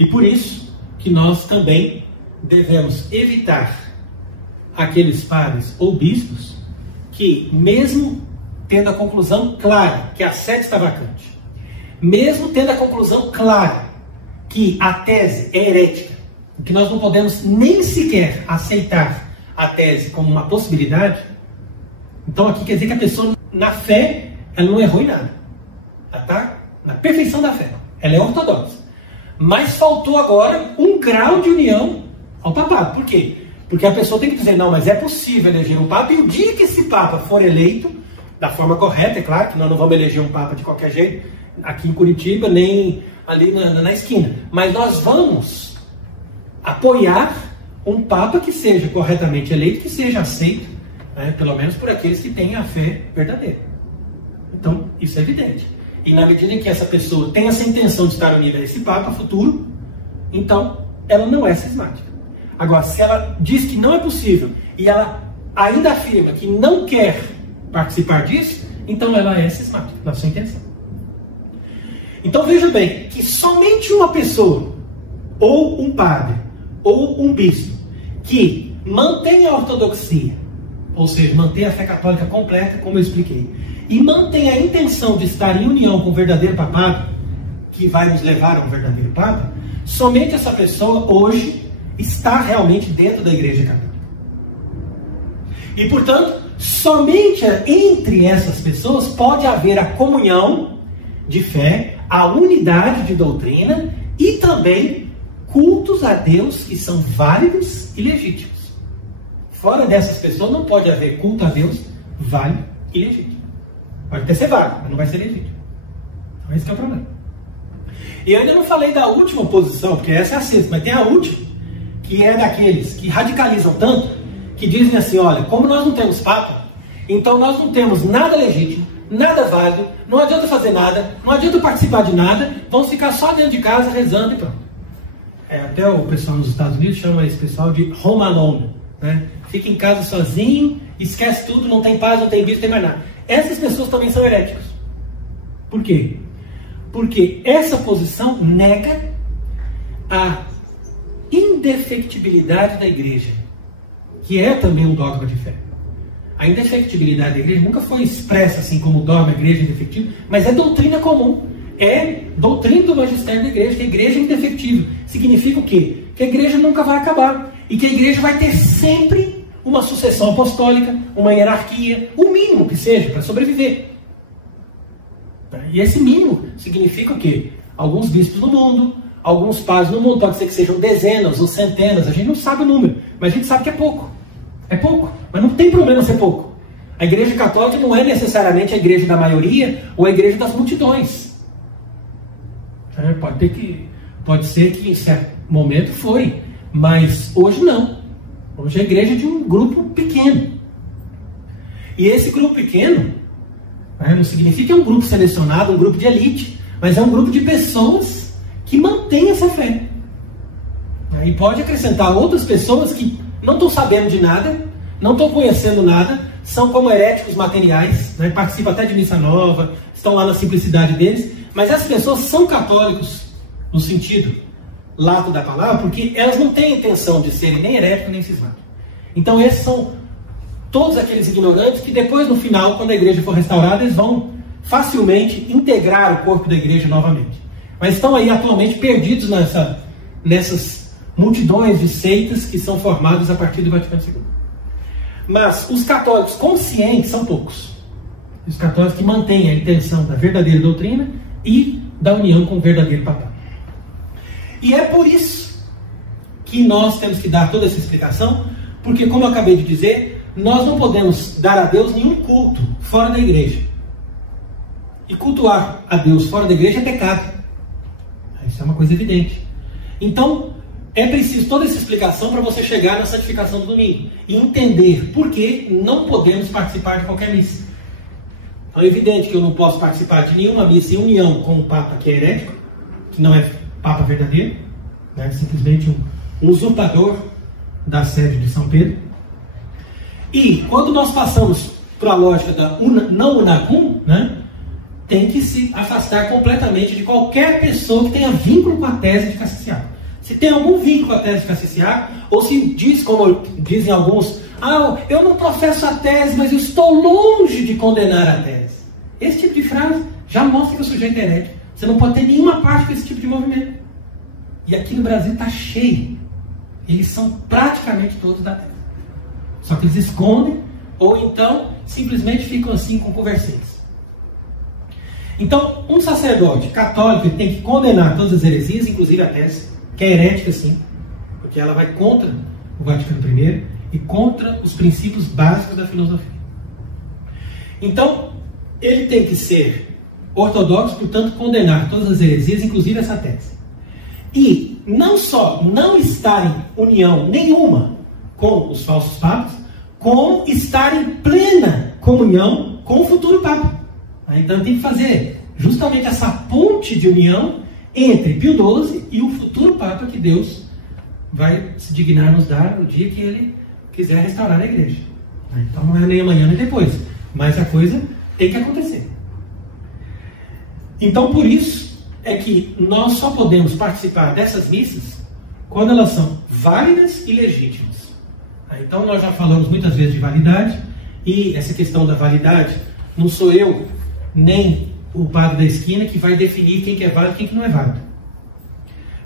E por isso que nós também devemos evitar aqueles padres ou bispos que, mesmo tendo a conclusão clara que a sede está vacante, mesmo tendo a conclusão clara que a tese é herética, que nós não podemos nem sequer aceitar a tese como uma possibilidade, então aqui quer dizer que a pessoa, na fé, ela não errou em nada. Ela está na perfeição da fé. Ela é ortodoxa. Mas faltou agora um grau de união ao papado. Por quê? Porque a pessoa tem que dizer, não, mas é possível eleger um papa, e o dia que esse papa for eleito, da forma correta, é claro que nós não vamos eleger um papa de qualquer jeito, aqui em Curitiba, nem ali na esquina. Mas nós vamos apoiar um papa que seja corretamente eleito, que seja aceito, né, pelo menos por aqueles que têm a fé verdadeira. Então, isso é evidente. E na medida em que essa pessoa tem essa intenção de estar unida a esse papa futuro, então ela não é cismática. Agora, se ela diz que não é possível e ela ainda afirma que não quer participar disso, então ela é cismática na sua intenção. Então veja bem que somente uma pessoa, ou um padre, ou um bispo, que mantém a ortodoxia, ou seja, mantém a fé católica completa, como eu expliquei, e mantém a intenção de estar em união com o verdadeiro papado, que vai nos levar ao verdadeiro papa, somente essa pessoa hoje está realmente dentro da Igreja Católica. E, portanto, somente entre essas pessoas pode haver a comunhão de fé, a unidade de doutrina e também cultos a Deus que são válidos e legítimos. Fora dessas pessoas não pode haver culto a Deus válido e legítimo. Pode até ser válido, mas não vai ser legítimo. Então esse que é o problema. E eu ainda não falei da última posição, porque essa é a sexta, mas tem a última, que é daqueles que radicalizam tanto, que dizem assim, olha, como nós não temos papa, então nós não temos nada legítimo, nada válido, não adianta fazer nada, não adianta participar de nada, vamos ficar só dentro de casa rezando e pronto. Até o pessoal nos Estados Unidos chama esse pessoal de home alone, né? Fica em casa sozinho, esquece tudo, não tem paz, não tem bispo, não tem mais nada. Essas pessoas também são heréticos. Por quê? Porque essa posição nega a indefectibilidade da igreja, que é também um dogma de fé. A indefectibilidade da igreja nunca foi expressa assim como dogma, igreja indefectível, mas é doutrina comum. É doutrina do magistério da igreja, que a igreja é indefectível. Significa o quê? Que a igreja nunca vai acabar. E que a igreja vai ter sempre uma sucessão apostólica, uma hierarquia, o mínimo que seja, para sobreviver. E esse mínimo significa o quê? Alguns bispos no mundo, alguns padres no mundo, pode ser que sejam dezenas ou centenas, a gente não sabe o número, mas a gente sabe que é pouco. É pouco, mas não tem problema ser pouco. A igreja católica não é necessariamente a igreja da maioria ou a igreja das multidões. Pode ser que em certo momento foi, mas hoje não. Hoje é a igreja de um grupo pequeno. E esse grupo pequeno não significa que é um grupo selecionado, um grupo de elite, mas é um grupo de pessoas que mantêm essa fé. E pode acrescentar outras pessoas que não estão sabendo de nada, não estão conhecendo nada, são como heréticos materiais, participam até de missa nova, estão lá na simplicidade deles, mas essas pessoas são católicos no sentido lato da palavra, porque elas não têm a intenção de serem nem heréticos nem cismáticos. Então esses são todos aqueles ignorantes que depois, no final, quando a igreja for restaurada, eles vão facilmente integrar o corpo da igreja novamente. Mas estão aí atualmente perdidos nessas multidões de seitas que são formadas a partir do Vaticano II. Mas os católicos conscientes são poucos. Os católicos que mantêm a intenção da verdadeira doutrina e da união com o verdadeiro papado. E é por isso que nós temos que dar toda essa explicação, porque, como eu acabei de dizer, nós não podemos dar a Deus nenhum culto fora da igreja. E cultuar a Deus fora da igreja é pecado. Isso é uma coisa evidente. Então, é preciso toda essa explicação para você chegar na santificação do domingo e entender por que não podemos participar de qualquer missa. Então é evidente que eu não posso participar de nenhuma missa em união com um Papa que é herético, que não é Papa verdadeiro, simplesmente um usurpador da sede de São Pedro. E quando nós passamos para a lógica da não unacum, tem que se afastar completamente de qualquer pessoa que tenha vínculo com a tese de Cassissiaco. Se tem algum vínculo com a tese de Cassissiaco, ou se diz, como dizem alguns, eu não professo a tese, mas eu estou longe de condenar a tese. Esse tipo de frase já mostra que o sujeito é herético. Você não pode ter nenhuma parte com esse tipo de movimento. E aqui no Brasil está cheio. Eles são praticamente todos da tese. Só que eles escondem, ou então simplesmente ficam assim com conversinhas. Então, um sacerdote católico tem que condenar todas as heresias, inclusive a tese, que é herética sim, porque ela vai contra o Vaticano I e contra os princípios básicos da filosofia. Então, ele tem que ser ortodoxo, portanto, condenar todas as heresias, inclusive essa tese. E não só não estar em união nenhuma com os falsos papas, como estar em plena comunhão com o futuro papa. Então tem que fazer justamente essa ponte de união entre Pio XII e o futuro papa que Deus vai se dignar nos dar no dia que ele quiser restaurar a igreja. Então não é nem amanhã nem depois, mas a coisa tem que acontecer. Então por isso é que nós só podemos participar dessas missas quando elas são válidas e legítimas. Então nós já falamos muitas vezes de validade, e essa questão da validade não sou eu nem o padre da esquina que vai definir quem que é válido e quem que não é válido.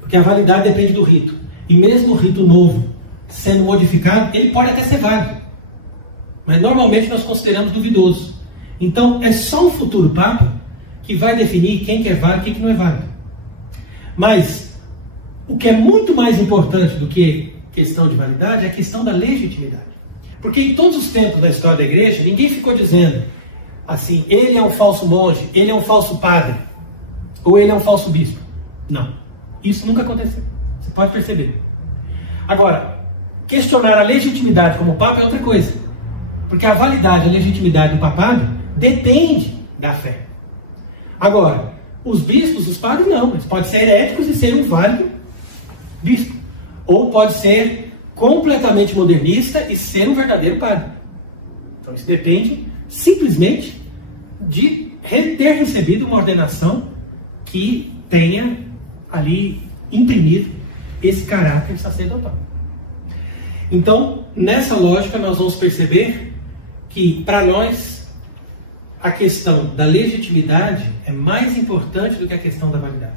Porque a validade depende do rito. E mesmo o rito novo sendo modificado, ele pode até ser válido. Mas normalmente nós consideramos duvidoso. Então é só um futuro papa que vai definir quem que é válido e quem que não é válido. Mas o que é muito mais importante do que questão de validade é a questão da legitimidade. Porque em todos os tempos da história da igreja, ninguém ficou dizendo assim, ele é um falso monge, ele é um falso padre, ou ele é um falso bispo. Não. Isso nunca aconteceu. Você pode perceber. Agora, questionar a legitimidade como papa é outra coisa. Porque a validade e a legitimidade do papado depende da fé. Agora, os bispos, os padres não. Eles podem ser heréticos e ser um válido bispo. Ou pode ser completamente modernista e ser um verdadeiro padre. Então isso depende simplesmente de ter recebido uma ordenação que tenha ali imprimido esse caráter sacerdotal. Então, nessa lógica, nós vamos perceber que, para nós, a questão da legitimidade é mais importante do que a questão da validade.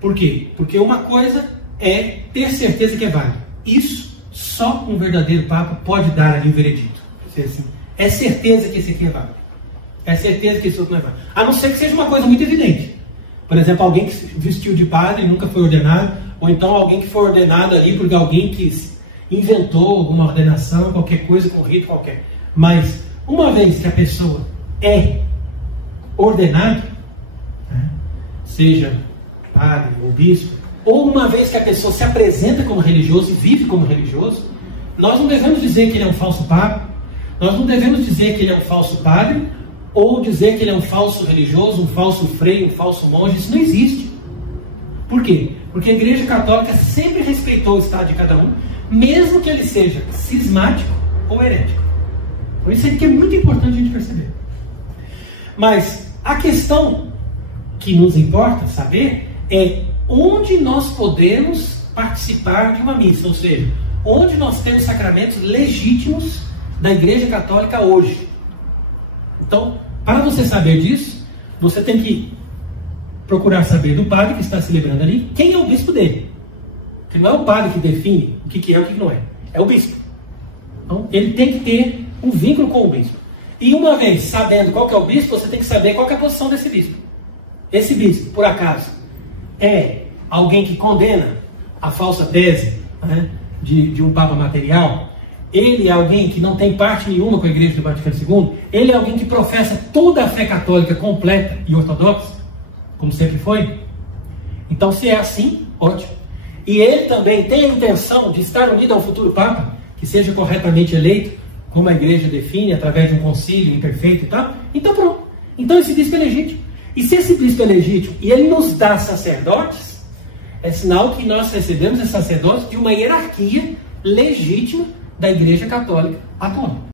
Por quê? Porque uma coisa é ter certeza que é válido. Isso, só um verdadeiro papa pode dar ali o veredito. Assim, é certeza que esse aqui é válido. É certeza que esse outro não é válido. A não ser que seja uma coisa muito evidente. Por exemplo, alguém que se vestiu de padre e nunca foi ordenado, ou então alguém que foi ordenado ali porque alguém que inventou alguma ordenação, qualquer coisa com rito qualquer. Mas, uma vez que a pessoa é ordenado, né, seja padre ou bispo, ou uma vez que a pessoa se apresenta como religioso e vive como religioso, nós não devemos dizer que ele é um falso papa, nós não devemos dizer que ele é um falso padre, ou dizer que ele é um falso religioso, um falso frei, um falso monge. Isso não existe. Por quê? Porque a Igreja Católica sempre respeitou o estado de cada um, mesmo que ele seja cismático ou herético. Por isso é que é muito importante a gente perceber. Mas a questão que nos importa saber é onde nós podemos participar de uma missa, ou seja, onde nós temos sacramentos legítimos da Igreja Católica hoje. Então, para você saber disso, você tem que procurar saber do padre que está celebrando ali quem é o bispo dele. Porque não é o padre que define o que é e o que não é. É o bispo. Então, ele tem que ter um vínculo com o bispo. E uma vez sabendo qual que é o bispo, você tem que saber qual que é a posição desse bispo. Esse bispo, por acaso, é alguém que condena a falsa tese, né, de um papa material? Ele é alguém que não tem parte nenhuma com a Igreja do Vaticano II? Ele é alguém que professa toda a fé católica completa e ortodoxa, como sempre foi? Então, se é assim, ótimo. E ele também tem a intenção de estar unido ao futuro Papa, que seja corretamente eleito, como a Igreja define, através de um concílio imperfeito e tal. Então pronto. Então esse bispo é legítimo. E se esse bispo é legítimo e ele nos dá sacerdotes, é sinal que nós recebemos esses sacerdotes de uma hierarquia legítima da Igreja Católica atual.